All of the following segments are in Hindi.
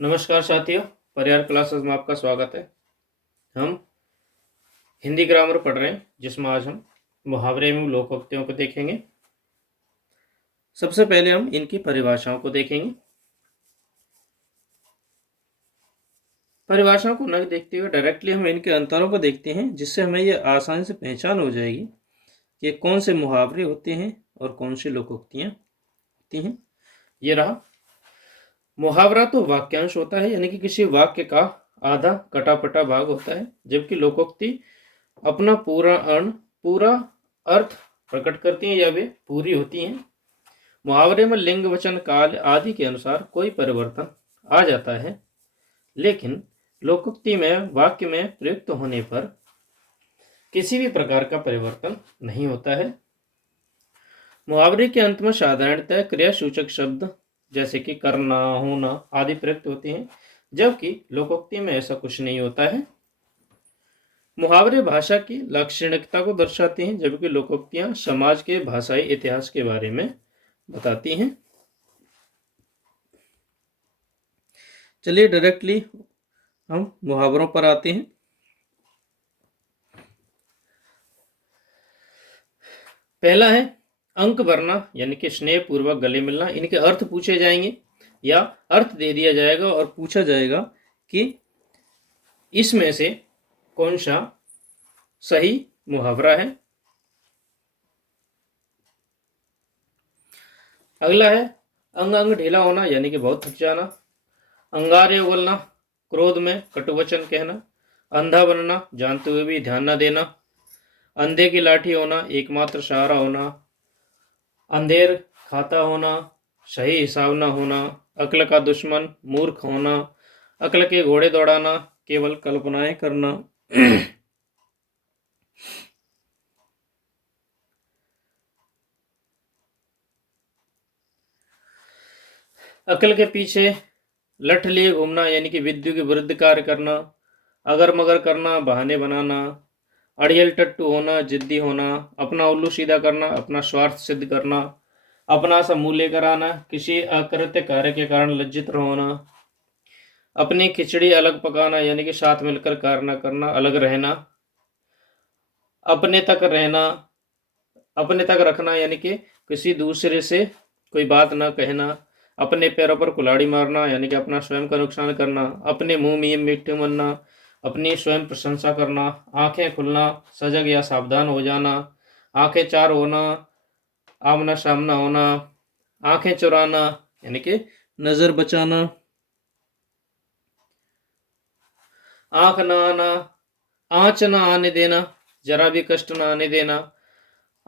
नमस्कार साथियों, परिहार क्लासेस में आपका स्वागत है। हम हिंदी ग्रामर पढ़ रहे हैं, जिसमें आज हम मुहावरे एवं लोकोक्तियों को देखेंगे। सबसे पहले हम इनकी परिभाषाओं को देखेंगे। परिभाषाओं को न देखते हुए डायरेक्टली हम इनके अंतरों को देखते हैं, जिससे हमें यह आसानी से पहचान हो जाएगी कि कौन से मुहावरे होते हैं और कौन सी लोकोक्तियाँ होती हैं। ये रहा। मुहावरा तो वाक्यांश होता है, यानी कि किसी वाक्य का आधा कटा-पटा भाग होता है, जबकि लोकोक्ति अपना पूरा अर्थ प्रकट करती हैं या वे पूरी होती हैं। मुहावरे में लिंग, वचन, काल आदि के अनुसार कोई परिवर्तन आ जाता है, लेकिन लोकोक्ति में वाक्य में प्रयुक्त होने पर किसी भी प्रकार का परिवर्तन नहीं होता है। मुहावरे के अंत में साधारणतः क्रियासूचक शब्द जैसे कि करना, होना आदि प्रयुक्त होते हैं, जबकि लोकोक्ति में ऐसा कुछ नहीं होता है। मुहावरे भाषा की लाक्षणिकता को दर्शाते हैं, जबकि लोकोक्तियां समाज के भाषाई इतिहास के बारे में बताती हैं। चलिए डायरेक्टली हम मुहावरों पर आते हैं। पहला है अंक भरना, यानी कि स्नेह पूर्वक गले मिलना। इनके अर्थ पूछे जाएंगे या अर्थ दे दिया जाएगा और पूछा जाएगा कि इसमें से कौन सा सही मुहावरा है। अगला है अंग अंग ढीला होना, यानी कि बहुत थक जाना। अंगारे उगलना, क्रोध में कटुवचन कहना। अंधा बनना, जानते हुए भी ध्यान न देना। अंधे की लाठी होना, एकमात्र सहारा होना। अंधेर खाता होना, सही हिसाब न होना। अक्ल का दुश्मन, मूर्ख होना। अक्ल के घोड़े दौड़ाना, केवल कल्पनाएं करना। अक्ल के पीछे लठ लिए घूमना, यानी कि विद्यु के विरुद्ध कार्य करना। अगर मगर करना, बहाने बनाना। अड़ियल टट्टू होना, जिद्दी होना। अपना उल्लू सीधा करना, अपना स्वार्थ सिद्ध करना। अपना सा मुंह लेकर आना, किसी अकृत्य कार्य के कारण लज्जित होना। अपनी खिचड़ी अलग पकाना, यानी कि साथ मिलकर कार्य न करना, अलग रहना। अपने तक रहना, अपने तक रखना, यानी कि किसी दूसरे से कोई बात न कहना। अपने पैरों पर कुल्हाड़ी मारना, यानी कि अपना स्वयं का नुकसान करना। अपने मुंह में मिट्टी मनना, अपनी स्वयं प्रशंसा करना। आंखें खुलना, सजग या सावधान हो जाना। आंखें चार होना, आमना सामना होना। आंखें चुराना, यानी कि नजर बचाना। आंख न आना, आंच न आने देना, जरा भी कष्ट न आने देना।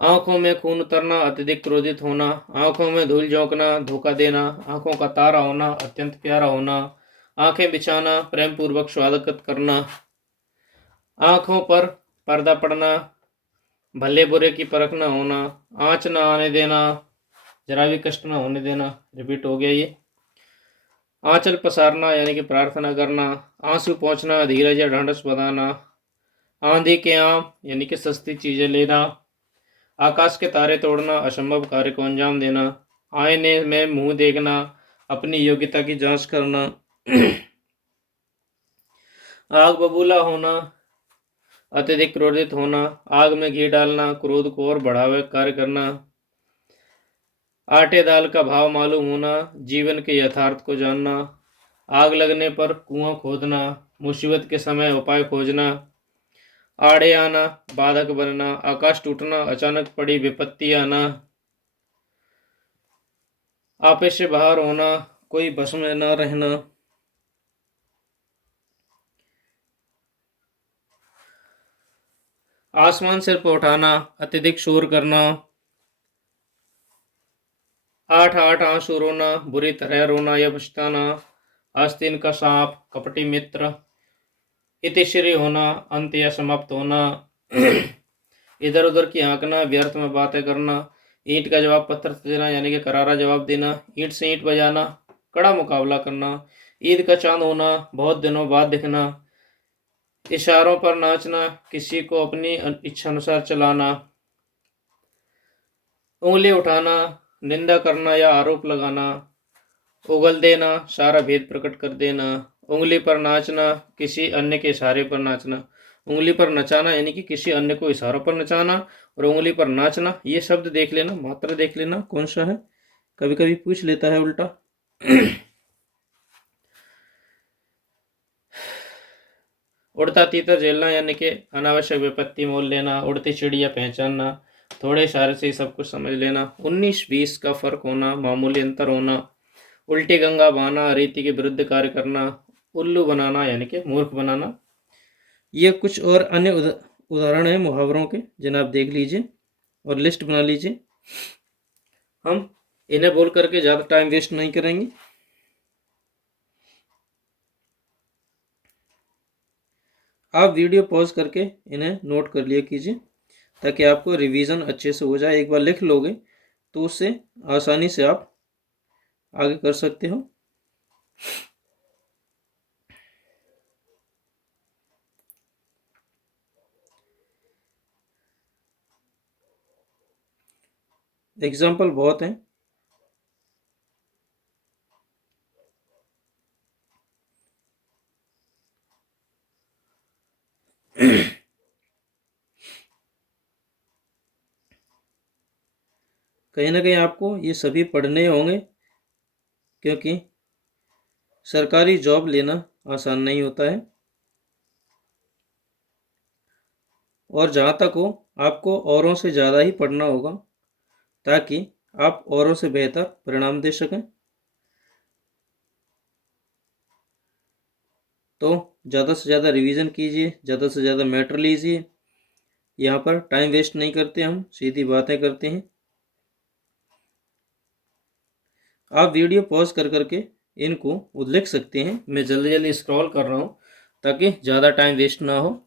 आंखों में खून उतरना, अत्यधिक क्रोधित होना। आंखों में धूल झोंकना, धोखा देना। आंखों का तारा होना, अत्यंत प्यारा होना। आंखें बिछाना, प्रेम पूर्वक स्वागत करना। आंखों पर पर्दा पड़ना, भले बुरे की परख न होना। आंच न आने देना, जरा भी कष्ट न होने देना। रिपीट हो गया ये। आंचल पसारना, यानी कि प्रार्थना करना। आंसू पहुंचना, धीरज या ढांढस बंधाना। आंधी के आम, यानी कि सस्ती चीजें लेना। आकाश के तारे तोड़ना, असंभव कार्य को अंजाम देना। आईने में मुंह देखना, अपनी योग्यता की जांच करना। आग बबूला होना, अत्यधिक क्रोधित होना। आग में घी डालना, क्रोध को और बढ़ावे कार्य करना। आटे दाल का भाव मालूम होना, जीवन के यथार्थ को जानना। आग लगने पर कुआं खोदना, मुसीबत के समय उपाय खोजना। आड़े आना, बाधक बनना। आकाश टूटना, अचानक पड़ी विपत्ति आना। आपे से बाहर होना, कोई बस में न रहना। आसमान सिर पर उठाना, अत्यधिक शोर करना। आठ आठ आंसू रोना, बुरी तरह रोना या पछताना। आस्तीन का सांप, कपटी मित्र। इतिश्री होना, अंत या समाप्त होना। इधर उधर की आंकना, व्यर्थ में बातें करना। ईंट का जवाब पत्थर से देना, यानी कि करारा जवाब देना। ईंट से ईंट बजाना, कड़ा मुकाबला करना। ईद का चांद होना, बहुत दिनों बाद दिखना। इशारों पर नाचना, किसी को अपनी इच्छा अनुसार चलाना। उंगली उठाना, निंदा करना या आरोप लगाना। उगल देना, सारा भेद प्रकट कर देना। उंगली पर नाचना, किसी अन्य के इशारे पर नाचना। उंगली पर नचाना यानी कि किसी अन्य को इशारों पर नचाना, और उंगली पर नाचना। ये शब्द देख लेना, मात्रा देख लेना कौन सा है, कभी कभी पूछ लेता है उल्टा। उड़ता तीतर झेलना यानी कि अनावश्यक विपत्ति मोल लेना। उड़ती चिड़िया पहचानना, थोड़े इशारे से ही सब कुछ समझ लेना। 19-20 का फर्क होना, मामूली अंतर होना। उल्टी गंगा बहाना, रीति के विरुद्ध कार्य करना। उल्लू बनाना यानी कि मूर्ख बनाना। ये कुछ और अन्य उदाहरण हैं मुहावरों के, जिन्हें आप देख लीजिए और लिस्ट बना लीजिए। हम इन्हें बोल करके ज़्यादा टाइम वेस्ट नहीं करेंगे। आप वीडियो पॉज करके इन्हें नोट कर लिया कीजिए, ताकि आपको रिवीजन अच्छे से हो जाए। एक बार लिख लोगे तो उससे आसानी से आप आगे कर सकते हो। एग्जाम्पल बहुत हैं। कहीं ना कहीं आपको ये सभी पढ़ने होंगे, क्योंकि सरकारी जॉब लेना आसान नहीं होता है। और जहाँ तक हो, आपको औरों से ज़्यादा ही पढ़ना होगा, ताकि आप औरों से बेहतर परिणाम दे सकें। तो ज़्यादा से ज़्यादा रिवीजन कीजिए, ज़्यादा से ज़्यादा मैटर लीजिए। यहाँ पर टाइम वेस्ट नहीं करते, हम सीधी बातें करते हैं। आप वीडियो पॉज कर करके इनको लिख सकते हैं। मैं जल्दी जल्दी स्क्रॉल कर रहा हूँ ताकि ज़्यादा टाइम वेस्ट ना हो।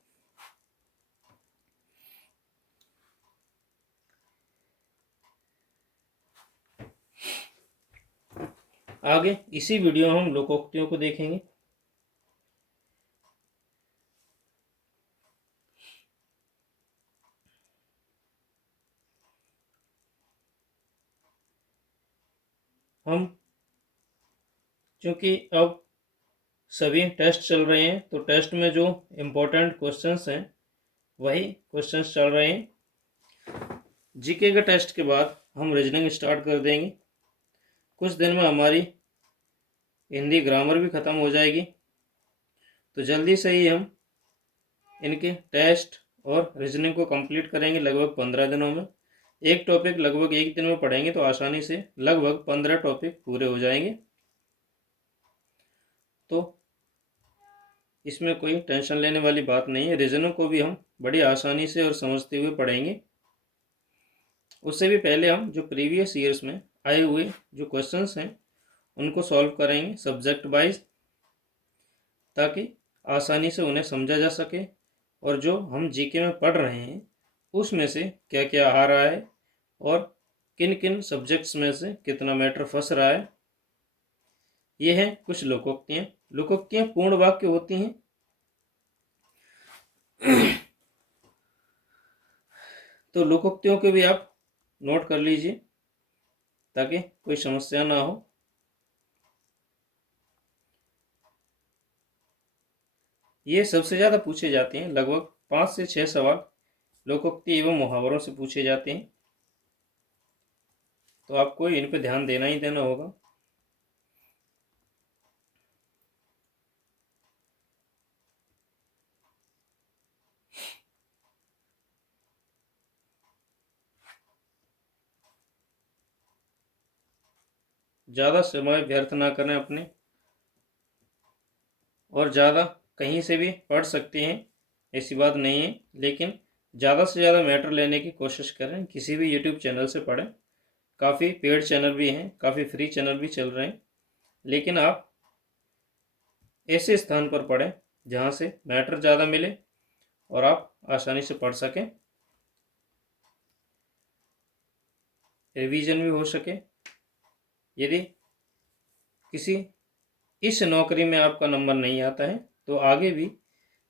आगे इसी वीडियो में हम लोकोक्तियों को देखेंगे। हम क्योंकि अब सभी टेस्ट चल रहे हैं, तो टेस्ट में जो इम्पोर्टेंट क्वेश्चंस हैं वही क्वेश्चंस चल रहे हैं। जीके के टेस्ट के बाद हम रीजनिंग स्टार्ट कर देंगे। कुछ दिन में हमारी हिंदी ग्रामर भी ख़त्म हो जाएगी, तो जल्दी से ही हम इनके टेस्ट और रीजनिंग को कंप्लीट करेंगे लगभग 15 दिनों में। एक टॉपिक लगभग एक दिन में पढ़ेंगे तो आसानी से लगभग 15 टॉपिक पूरे हो जाएंगे। तो इसमें कोई टेंशन लेने वाली बात नहीं है। रीजनिंग को भी हम बड़ी आसानी से और समझते हुए पढ़ेंगे। उससे भी पहले हम जो प्रीवियस ईयर्स में आए हुए जो क्वेश्चंस हैं उनको सॉल्व करेंगे सब्जेक्ट वाइज, ताकि आसानी से उन्हें समझा जा सके। और जो हम जीके में पढ़ रहे हैं उसमें से क्या क्या आ रहा है और किन किन सब्जेक्ट्स में से कितना मैटर फंस रहा है। ये हैं कुछ लोकोक्तियाँ। लोकोक्तियाँ पूर्ण वाक्य होती हैं। तो लोकोक्तियों के भी आप नोट कर लीजिए ताकि कोई समस्या ना हो। ये सबसे ज़्यादा पूछे जाते हैं, लगभग 5 से 6 सवाल लोकोक्ति एवं मुहावरों से पूछे जाते हैं। तो आपको इन पे ध्यान देना ही देना होगा। ज़्यादा समय व्यर्थ ना करें अपने, और ज़्यादा कहीं से भी पढ़ सकते हैं, ऐसी बात नहीं है, लेकिन ज़्यादा से ज़्यादा मैटर लेने की कोशिश करें। किसी भी यूट्यूब चैनल से पढ़ें। काफ़ी पेड चैनल भी हैं, काफ़ी फ्री चैनल भी चल रहे हैं, लेकिन आप ऐसे स्थान पर पढ़ें जहाँ से मैटर ज़्यादा मिले और आप आसानी से पढ़ सकें, रिवीजन भी हो सके। यदि किसी इस नौकरी में आपका नंबर नहीं आता है तो आगे भी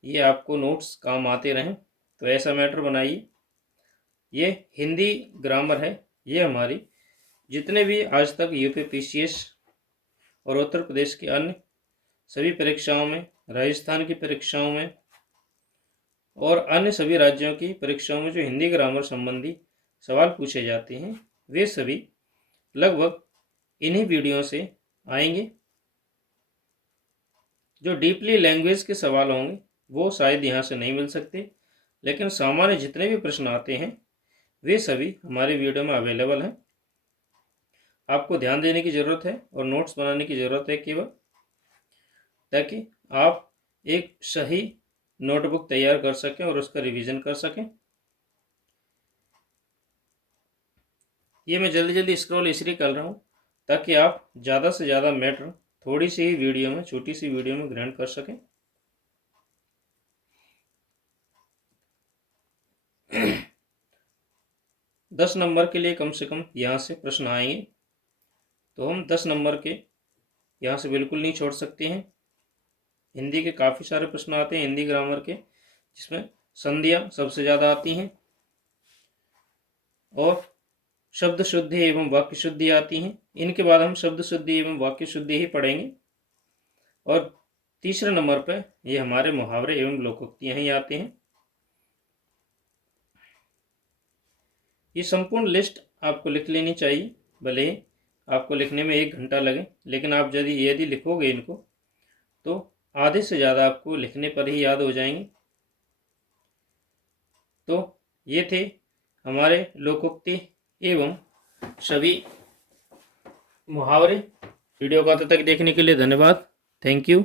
ये आपको नोट्स काम आते रहें, तो ऐसा मैटर बनाइए। ये हिंदी ग्रामर है, ये हमारी जितने भी आज तक यूपीपीसीएस और उत्तर प्रदेश की अन्य सभी परीक्षाओं में, राजस्थान की परीक्षाओं में और अन्य सभी राज्यों की परीक्षाओं में जो हिंदी ग्रामर संबंधी सवाल पूछे जाते हैं वे सभी लगभग इन्हीं वीडियो से आएंगे। जो डीपली लैंग्वेज के सवाल होंगे वो शायद यहाँ से नहीं मिल सकते, लेकिन सामान्य जितने भी प्रश्न आते हैं वे सभी हमारे वीडियो में अवेलेबल हैं। आपको ध्यान देने की ज़रूरत है और नोट्स बनाने की ज़रूरत है केवल, ताकि आप एक सही नोटबुक तैयार कर सकें और उसका रिवीजन कर सकें। ये मैं जल्दी जल्दी स्क्रॉल इसलिए कर रहा हूँ ताकि आप ज़्यादा से ज़्यादा मैटर थोड़ी सी ही वीडियो में, छोटी सी वीडियो में ग्रहण कर सकें। 10 नंबर के लिए कम से कम यहाँ से प्रश्न आएंगे, तो हम 10 नंबर के यहाँ से बिल्कुल नहीं छोड़ सकते हैं। हिंदी के काफ़ी सारे प्रश्न आते हैं, हिंदी ग्रामर के, जिसमें संधियाँ सबसे ज़्यादा आती हैं और शब्द शुद्धि एवं वाक्य शुद्धि आती हैं। इनके बाद हम शब्द शुद्धि एवं वाक्य शुद्धि ही पढ़ेंगे। और तीसरे नंबर पर ये हमारे मुहावरे एवं लोकोक्तियाँ ही आते हैं। ये संपूर्ण लिस्ट आपको लिख लेनी चाहिए, भले ही आपको लिखने में 1 घंटा लगे, लेकिन आप यदि लिखोगे इनको तो आधे से ज़्यादा आपको लिखने पर ही याद हो जाएंगे। तो ये थे हमारे लोकोक्ति एवं सभी मुहावरे। वीडियो को अंत तक देखने के लिए धन्यवाद। Thank you.